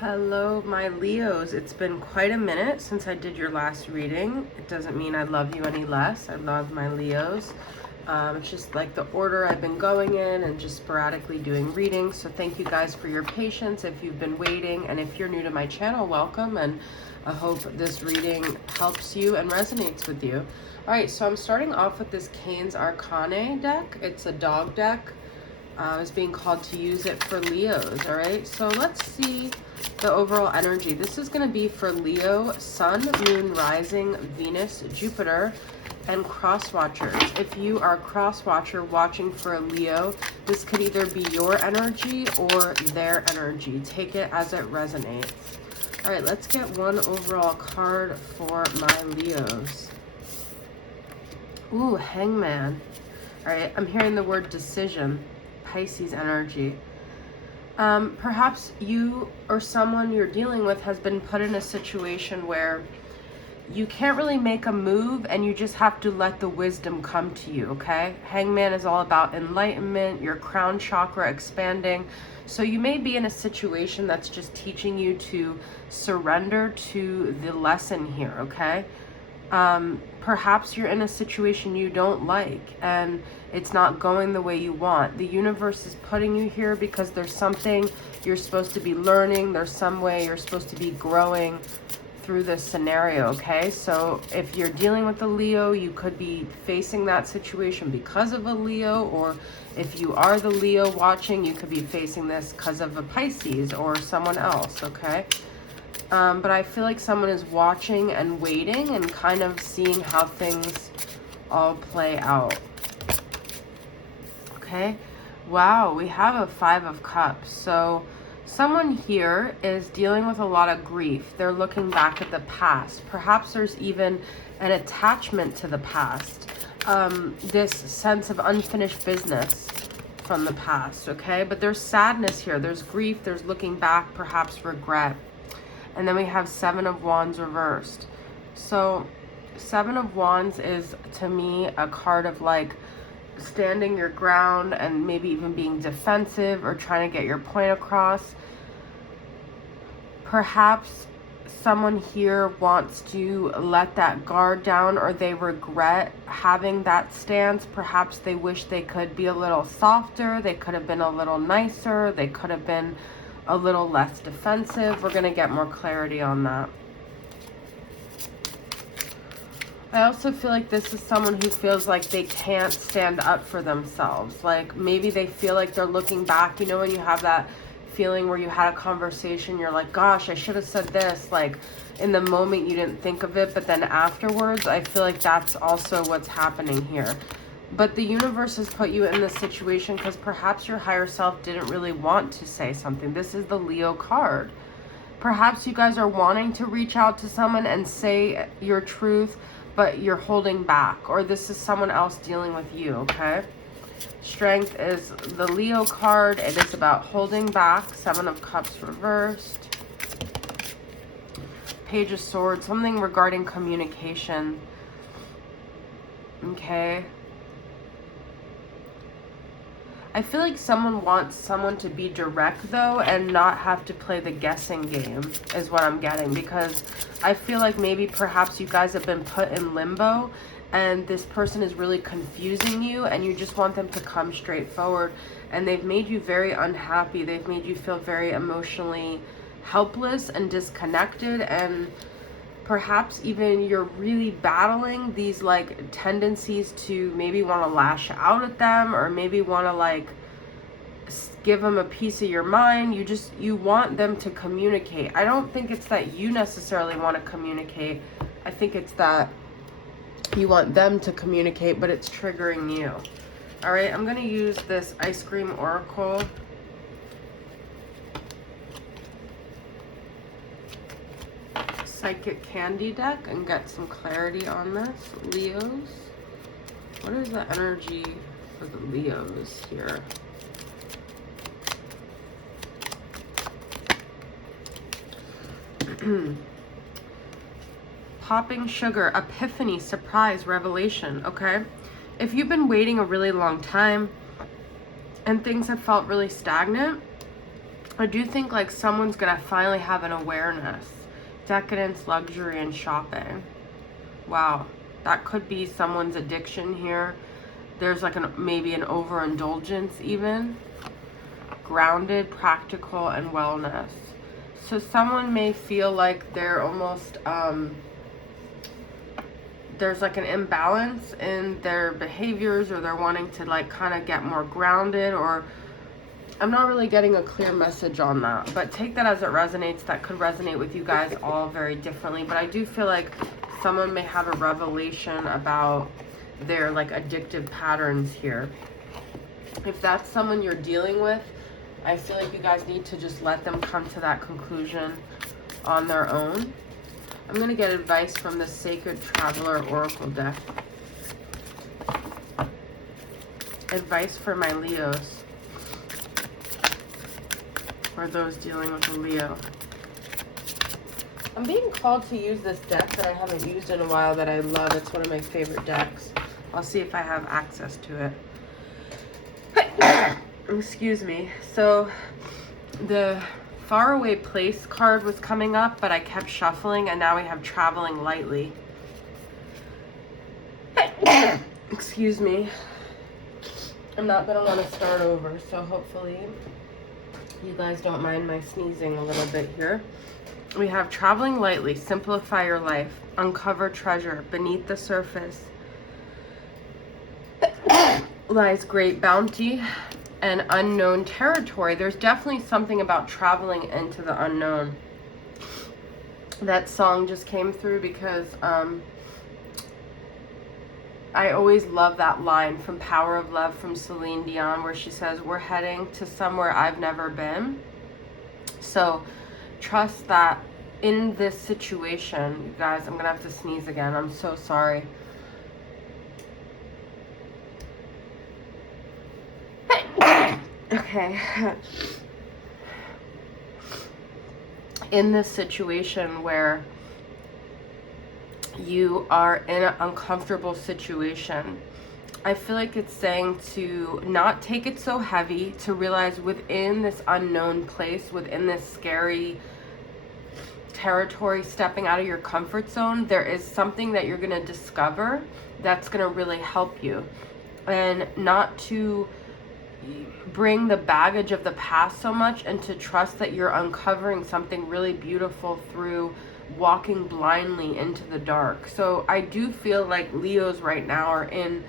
Hello, my Leos. It's been quite a minute since I did your last reading. It doesn't mean I love you any less. I love my Leos. It's just like the order I've been going in and just sporadically doing readings. So thank you guys for your patience if you've been waiting. And if you're new to my channel, welcome. And I hope this reading helps you and resonates with you. All right, so I'm starting off with this Cain's Arcane deck. It's a dog deck. I was being called to use it for Leos, all right? So let's see the overall energy. This is going to be for Leo, Sun, Moon, Rising, Venus, Jupiter, and cross watchers. If you are a cross watcher watching for a Leo, this could either be your energy or their energy. Take it as it resonates. All right, let's get one overall card for my Leos. Ooh, Hangman. All right, I'm hearing the word decision. Pisces energy. Perhaps you or someone you're dealing with has been put in a situation where you can't really make a move and you just have to let the wisdom come to you, okay? Hangman is all about enlightenment, your crown chakra expanding. So you may be in a situation that's just teaching you to surrender to the lesson here, okay? Perhaps you're in a situation you don't like and it's not going the way you want. The universe is putting you here because there's something you're supposed to be learning. There's some way you're supposed to be growing through this scenario, okay? So if you're dealing with a Leo, you could be facing that situation because of a Leo, or if you are the Leo watching, you could be facing this because of a Pisces or someone else, okay? But I feel like someone is watching and waiting and kind of seeing how things all play out. Okay. Wow, we have a 5 of Cups. So someone here is dealing with a lot of grief. They're looking back at the past. Perhaps there's even an attachment to the past. This sense of unfinished business from the past, okay? But there's sadness here. There's grief. There's looking back, perhaps regret. And then we have 7 of Wands reversed. So 7 of Wands is, to me, a card of like standing your ground and maybe even being defensive or trying to get your point across. Perhaps someone here wants to let that guard down, or they regret having that stance. Perhaps they wish they could be a little softer. They could have been a little nicer. They could have been a little less defensive. We're going to get more clarity on that. I also feel like this is someone who feels like they can't stand up for themselves. Like maybe they feel like they're looking back. You know, when you have that feeling where you had a conversation, you're like, gosh, I should have said this. Like in the moment you didn't think of it, but then afterwards, I feel like that's also what's happening here. But the universe has put you in this situation because perhaps your higher self didn't really want to say something. This is the Leo card. Perhaps you guys are wanting to reach out to someone and say your truth, but you're holding back. Or this is someone else dealing with you, okay? Strength is the Leo card. It is about holding back. 7 of Cups reversed. Page of Swords, something regarding communication. Okay. I feel like someone wants someone to be direct though and not have to play the guessing game is what I'm getting, because I feel like maybe perhaps you guys have been put in limbo and this person is really confusing you and you just want them to come straight forward, and they've made you very unhappy. They've made you feel very emotionally helpless and disconnected, and perhaps even you're really battling these like tendencies to maybe want to lash out at them, or maybe want to like give them a piece of your mind. You want them to communicate. I don't think it's that you necessarily want to communicate. I think it's that you want them to communicate, but it's triggering you. All right, I'm going to use this Ice Cream Oracle. Psychic Candy deck and get some clarity on this. Leos, what is the energy for the Leos here? Popping sugar, epiphany, surprise, revelation. Okay, if you've been waiting a really long time and things have felt really stagnant, I do think like someone's gonna finally have an awareness. Decadence, luxury, and shopping. Wow, that could be someone's addiction here. There's like maybe an overindulgence even. Grounded, practical, and wellness. So someone may feel like they're almost, there's like an imbalance in their behaviors, or they're wanting to like kind of get more grounded, or I'm not really getting a clear message on that, but take that as it resonates. That could resonate with you guys all very differently, but I do feel like someone may have a revelation about their like addictive patterns here. If that's someone you're dealing with, I feel like you guys need to just let them come to that conclusion on their own. I'm going to get advice from the Sacred Traveler Oracle deck. Advice for my Leos, or those dealing with a Leo. I'm being called to use this deck that I haven't used in a while that I love. It's one of my favorite decks. I'll see if I have access to it. Excuse me. So the faraway place card was coming up, but I kept shuffling, and now we have traveling lightly. Excuse me. I'm not going to want to start over, so hopefully you guys don't mind my sneezing a little bit here. We have traveling lightly, simplify your life, uncover treasure beneath the surface. Lies great bounty and unknown territory. There's definitely something about traveling into the unknown. That song just came through because I always love that line from Power of Love from Celine Dion, where she says, we're heading to somewhere I've never been. So trust that in this situation, you guys, I'm gonna have to sneeze again. I'm so sorry. Okay. In this situation where you are in an uncomfortable situation, I feel like it's saying to not take it so heavy, to realize within this unknown place, within this scary territory, stepping out of your comfort zone, there is something that you're going to discover that's going to really help you. And not to bring the baggage of the past so much, and to trust that you're uncovering something really beautiful through walking blindly into the dark. So I do feel like Leos right now are in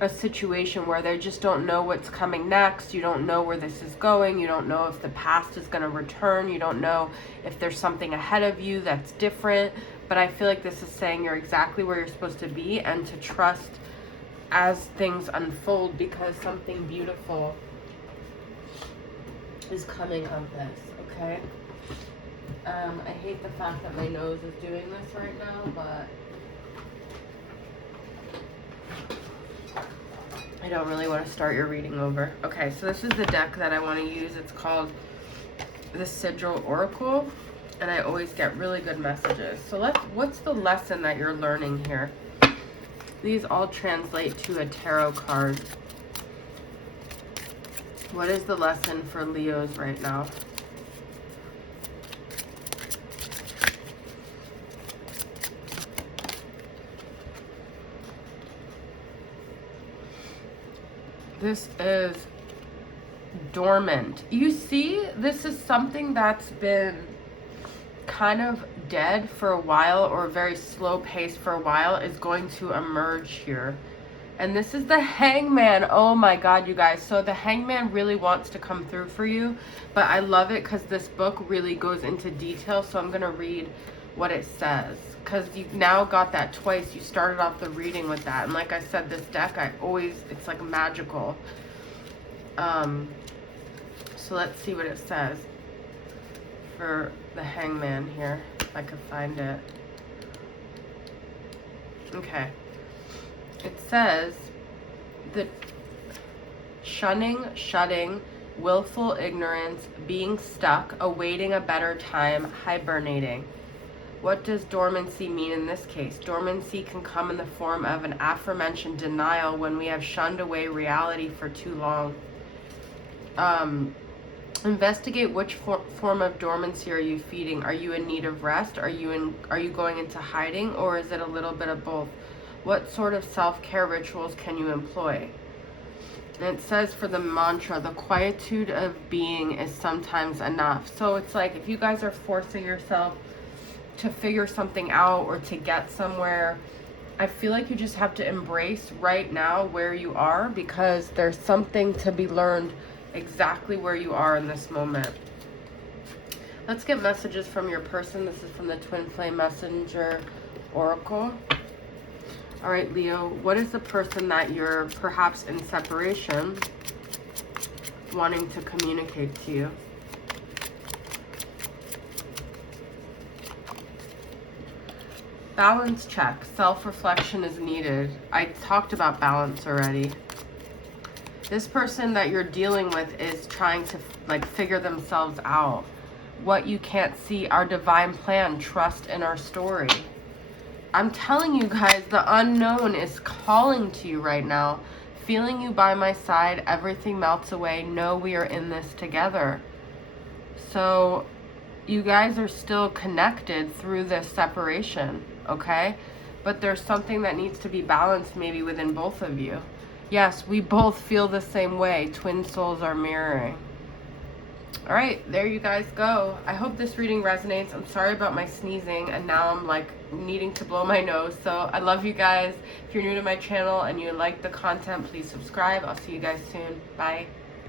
a situation where they just don't know what's coming next. You don't know where this is going. You don't know if the past is going to return. You don't know if there's something ahead of you that's different. But I feel like this is saying you're exactly where you're supposed to be, and to trust as things unfold, because something beautiful is coming of this, okay? I hate the fact that my nose is doing this right now, but I don't really want to start your reading over. Okay, so this is the deck that I want to use. It's called the Sigil Oracle, and I always get really good messages. So what's the lesson that you're learning here? These all translate to a tarot card. What is the lesson for Leos right now? This is dormant. You see, this is something that's been kind of dead for a while, or very slow pace for a while, is going to emerge here. And this is the Hangman. Oh my God, you guys. So the Hangman really wants to come through for you, but I love it because this book really goes into detail. So I'm going to read what it says, because you've now got that twice. You started off the reading with that. And like I said, this deck, it's like magical. So let's see what it says for the Hangman here, if I could find it. Okay. It says the shutting, willful ignorance, being stuck, awaiting a better time, hibernating. What does dormancy mean in this case? Dormancy can come in the form of an aforementioned denial when we have shunned away reality for too long. Investigate which form of dormancy are you feeding. Are you in need of rest? Are you going into hiding, or is it a little bit of both? What sort of self-care rituals can you employ? And it says for the mantra, the quietude of being is sometimes enough. So it's like if you guys are forcing yourself to figure something out or to get somewhere, I feel like you just have to embrace right now where you are, because there's something to be learned exactly where you are in this moment. Let's get messages from your person. This is from the Twin Flame Messenger Oracle. All right, Leo, what is the person that you're perhaps in separation wanting to communicate to you? Balance check. Self-reflection is needed. I talked about balance already. This person that you're dealing with is trying to figure themselves out. What you can't see, our divine plan, trust in our story. I'm telling you guys, the unknown is calling to you right now. Feeling you by my side, everything melts away. Know we are in this together. So you guys are still connected through this separation, okay? But there's something that needs to be balanced maybe within both of you. Yes, we both feel the same way. Twin souls are mirroring. All right, there you guys go. I hope this reading resonates. I'm sorry about my sneezing, and now I'm needing to blow my nose. So I love you guys. If you're new to my channel and you like the content, please subscribe. I'll see you guys soon. Bye.